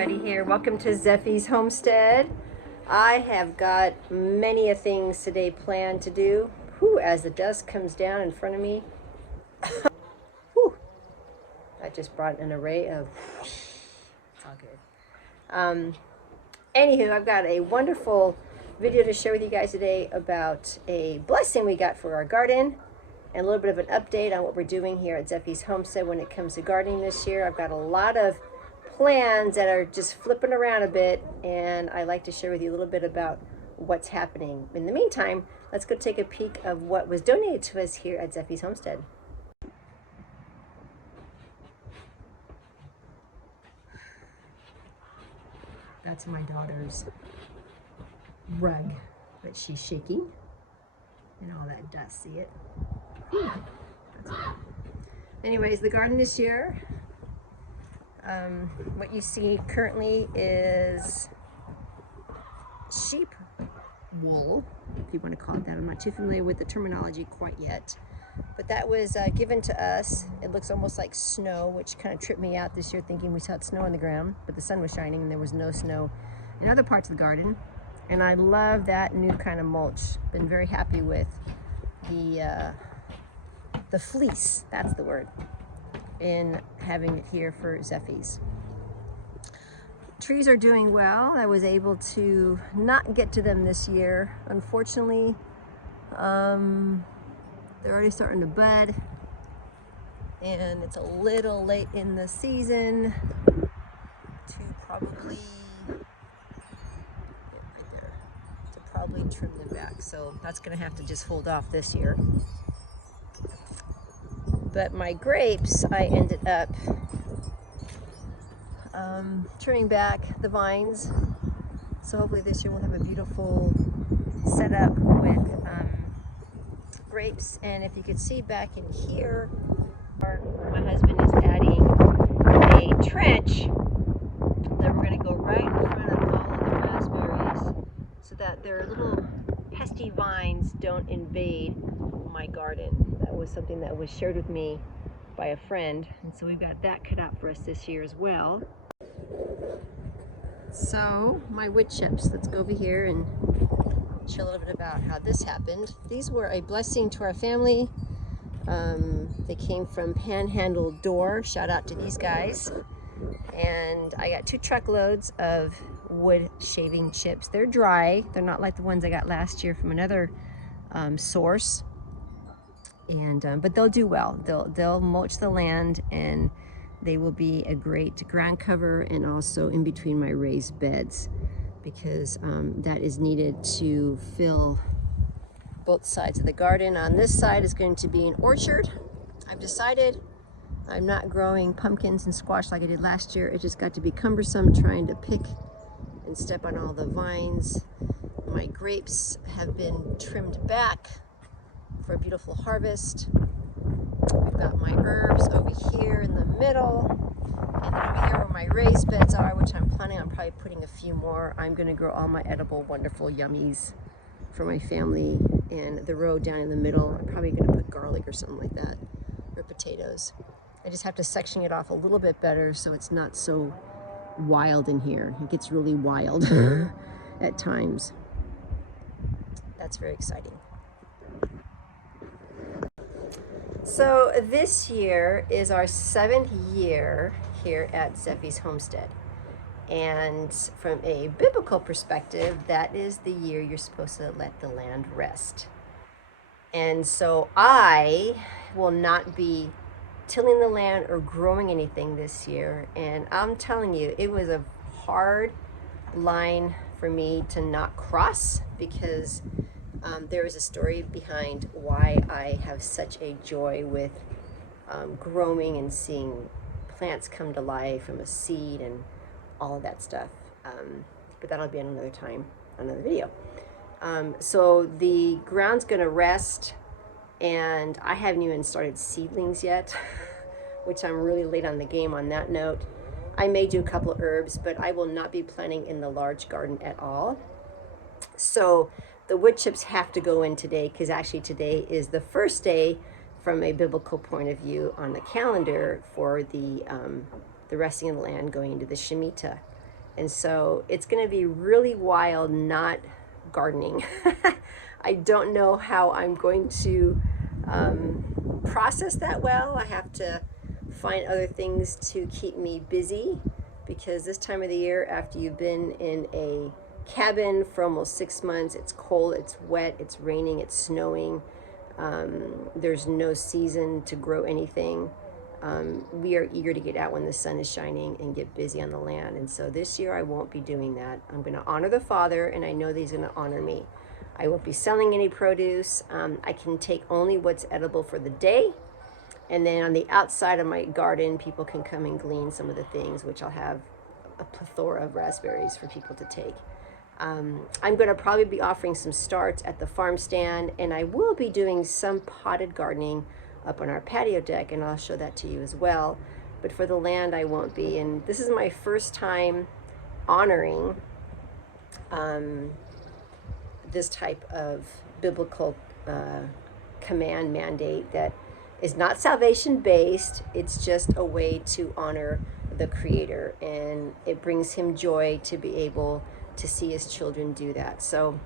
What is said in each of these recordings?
everybody here. Welcome to Zephys Homestead. I have got many things today planned to do. Whew, as the dust comes down in front of me. Whew, I just brought an array of, it's all good. Anywho, I've got a wonderful video to share with you guys today about a blessing we got for our garden and a little bit of an update on what we're doing here at Zephys Homestead when it comes to gardening this year. I've got a lot of plans that are just flipping around a bit, and I'd like to share with you a little bit about what's happening. In the meantime, let's go take a peek of what was donated to us here at Zephys Homestead. That's my daughter's rug that she's shaking and all that dust, see it? Anyways, the garden this year, what you see currently is sheep wool, if you want to call it that. I'm not too familiar with the terminology quite yet, but that was given to us. It looks almost like snow, which kind of tripped me out this year, thinking we had snow on the ground, but the sun was shining and there was no snow in other parts of the garden. And I love that new kind of mulch. Been very happy with the fleece, that's the word, in having it here for Zephys. Trees are doing well. I was able to not get to them this year, unfortunately. They're already starting to bud, and it's a little late in the season to probably trim them back, so that's gonna have to just hold off this year. But my grapes, I ended up trimming back the vines, so hopefully this year we'll have a beautiful setup with grapes. And if you could see back in here, my husband is adding a trench that we're going to go right in front of all of the raspberries so that their little pesky vines don't invade my garden. That was something that was shared with me by a friend, and so we've got that cut out for us this year as well. So my wood chips, let's go over here and share a little bit about how this happened. These were a blessing to our family. They came from Panhandle Door. Shout out to these guys. And I got 2 truckloads of wood shaving chips. They're dry. They're not like the ones I got last year from another source. And but they'll do well. They'll mulch the land, and they will be a great ground cover and also in between my raised beds, because that is needed to fill both sides of the garden. On this side is going to be an orchard. I've decided I'm not growing pumpkins and squash like I did last year. It just got to be cumbersome trying to pick and step on all the vines. My grapes have been trimmed back for a beautiful harvest. We've got my herbs over here in the middle, and then over here where my raised beds are, which I'm planning on probably putting a few more. I'm going to grow all my edible, wonderful yummies for my family. And the row down in the middle, I'm probably going to put garlic or something like that, or potatoes. I just have to section it off a little bit better so it's not so wild in here. It gets really wild at times. That's very exciting. So this year is our 7th year here at Zephys Homestead. And from a biblical perspective, that is the year you're supposed to let the land rest. And so I will not be tilling the land or growing anything this year. And I'm telling you, it was a hard line for me to not cross, because there is a story behind why I have such a joy with growing and seeing plants come to life from a seed and all of that stuff. But that'll be another time, another video. So the ground's gonna rest, and I haven't even started seedlings yet, which I'm really late on the game on that note. I may do a couple of herbs, but I will not be planting in the large garden at all. So the wood chips have to go in today, because actually today is the first day from a biblical point of view on the calendar for the resting of the land going into the Shemitah. And so it's going to be really wild not gardening. I don't know how I'm going to process that well. I have to find other things to keep me busy, because this time of the year, after you've been in a cabin for almost 6 months, it's cold, it's wet, it's raining, it's snowing. There's no season to grow anything. We are eager to get out when the sun is shining and get busy on the land. And so this year I won't be doing that. I'm going to honor the Father, and I know that He's going to honor me. I won't be selling any produce. I can take only what's edible for the day. And then on the outside of my garden, people can come and glean some of the things, which I'll have a plethora of raspberries for people to take. I'm going to probably be offering some starts at the farm stand, and I will be doing some potted gardening up on our patio deck, and I'll show that to you as well. But for the land, I won't be. And this is my first time honoring this type of biblical command mandate that is not salvation based. It's just a way to honor the Creator, and it brings Him joy to be able to see His children do that. So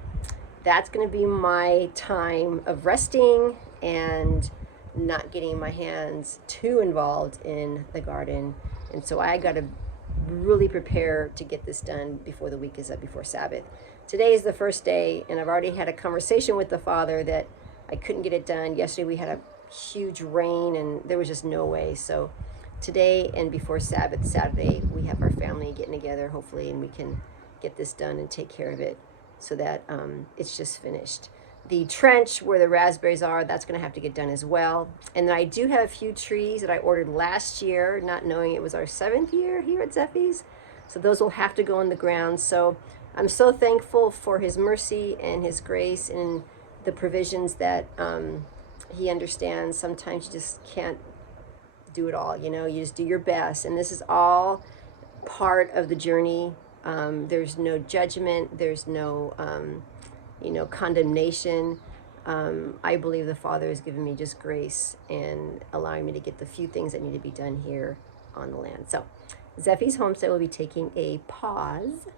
that's going to be my time of resting and not getting my hands too involved in the garden. And so I got to really prepare to get this done before the week is up, before Sabbath. Today is the first day, and I've already had a conversation with the Father that I couldn't get it done. Yesterday we had a huge rain and there was just no way. So today and before Sabbath, Saturday, we have our family getting together, hopefully, and we can get this done and take care of it so that it's just finished. The trench where the raspberries are, that's going to have to get done as well. And then I do have a few trees that I ordered last year, not knowing it was our 7th year here at Zephys. So those will have to go in the ground. So I'm so thankful for His mercy and His grace and the provisions that He understands. Sometimes you just can't do it all, you know, you just do your best. And this is all part of the journey. There's no judgment. There's no, condemnation. I believe the Father has given me just grace and allowing me to get the few things that need to be done here on the land. So Zephys Homestead will be taking a pause.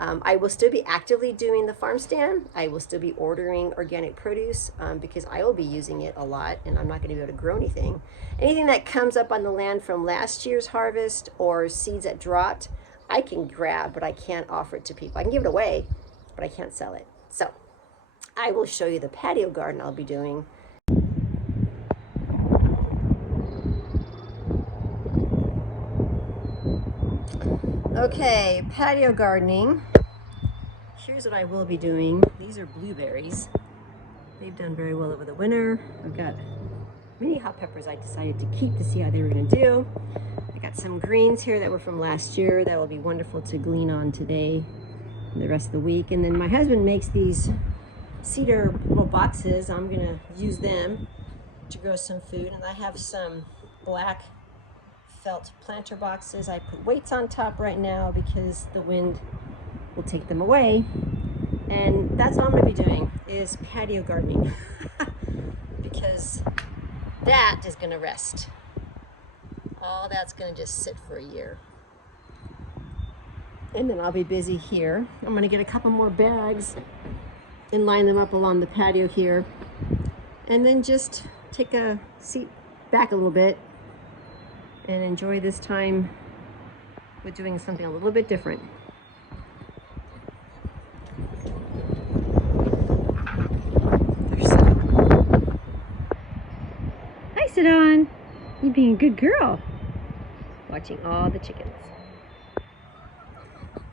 I will still be actively doing the farm stand. I will still be ordering organic produce because I will be using it a lot, and I'm not going to be able to grow anything. Anything that comes up on the land from last year's harvest or seeds that dropped, I can grab, but I can't offer it to people. I can give it away, but I can't sell it. So I will show you the patio garden I'll be doing. Okay, patio gardening. Here's what I will be doing. These are blueberries. They've done very well over the winter. I've got many hot peppers I decided to keep to see how they were going to do. I got some greens here that were from last year that will be wonderful to glean on today and the rest of the week. And then my husband makes these cedar little boxes. I'm going to use them to grow some food. And I have some black felt planter boxes. I put weights on top right now because the wind will take them away. And that's what I'm going to be doing, is patio gardening because that is going to rest. All that's going to just sit for a year. And then I'll be busy here. I'm going to get a couple more bags and line them up along the patio here. And then just take a seat back a little bit and enjoy this time with doing something a little bit different. Hi, Sidon. You're being a good girl. Watching all the chickens.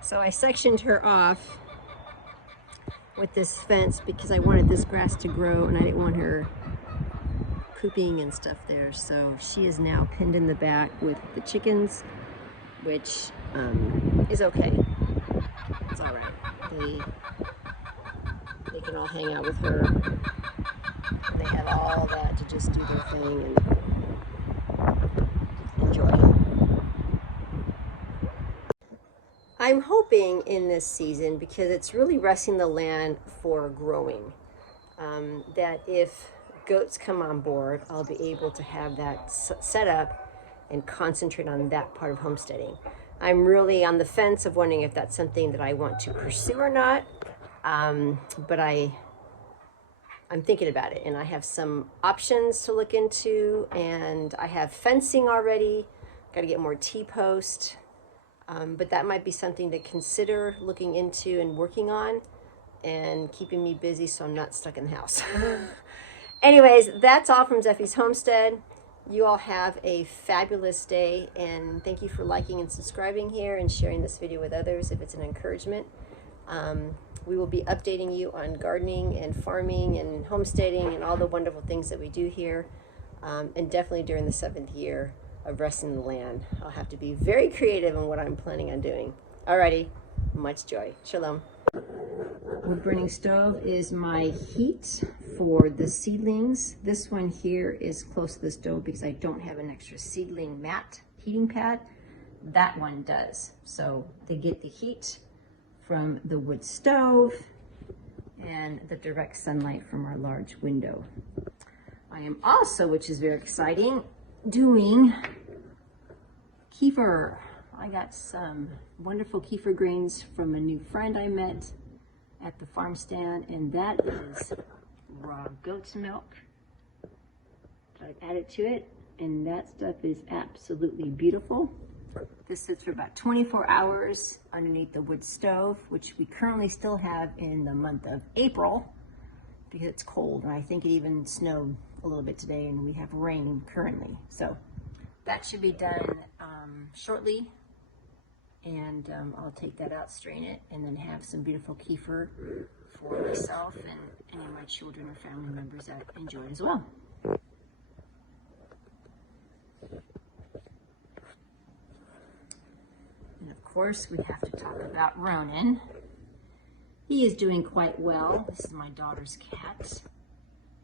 So I sectioned her off with this fence because I wanted this grass to grow and I didn't want her pooping and stuff there. So she is now pinned in the back with the chickens, which is okay. It's all right. They can all hang out with her. They have all that to just do their thing and enjoy. I'm hoping in this season, because it's really resting the land for growing, that if goats come on board, I'll be able to have that set up and concentrate on that part of homesteading. I'm really on the fence of wondering if that's something that I want to pursue or not. But I'm thinking about it, and I have some options to look into, and I have fencing already. Got to get more T-post, but that might be something to consider looking into and working on, and keeping me busy so I'm not stuck in the house. Anyways, that's all from Zephys Homestead. You all have a fabulous day, and thank you for liking and subscribing here and sharing this video with others if it's an encouragement. We will be updating you on gardening and farming and homesteading and all the wonderful things that we do here, and definitely during the 7th year of Resting the Land. I'll have to be very creative in what I'm planning on doing. Alrighty, much joy. Shalom. Wood burning stove is my heat for the seedlings. This one here is close to the stove because I don't have an extra seedling mat heating pad. That one does. So they get the heat from the wood stove and the direct sunlight from our large window. I am also, which is very exciting, doing kefir. I got some wonderful kefir grains from a new friend I met at the farm stand, and that is raw goat's milk. So I've added to it, and that stuff is absolutely beautiful. This sits for about 24 hours underneath the wood stove, which we currently still have in the month of April because it's cold, and I think it even snowed a little bit today, and we have rain currently. So that should be done shortly, and I'll take that out, strain it, and then have some beautiful kefir for myself and any of my children or family members that enjoy it as well. And of course, we have to talk about Ronan. He is doing quite well. This is my daughter's cat.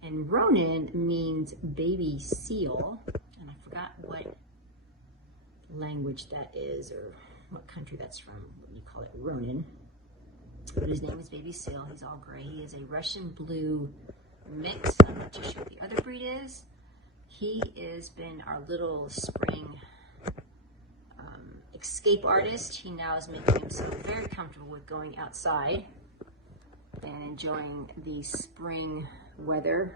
And Ronan means baby seal. And I forgot what language that is or what country that's from. You call it Ronan. But his name is Baby Seal. He's all gray. He is a Russian blue mix. I'm not too sure what the other breed is. He has been our little spring escape artist. He now is making himself very comfortable with going outside and enjoying the spring weather.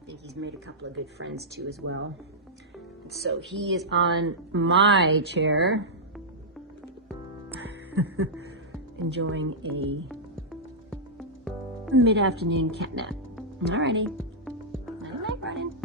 I think he's made a couple of good friends too as well. And so he is on my chair enjoying a mid-afternoon cat nap. Alrighty. Night, Brian.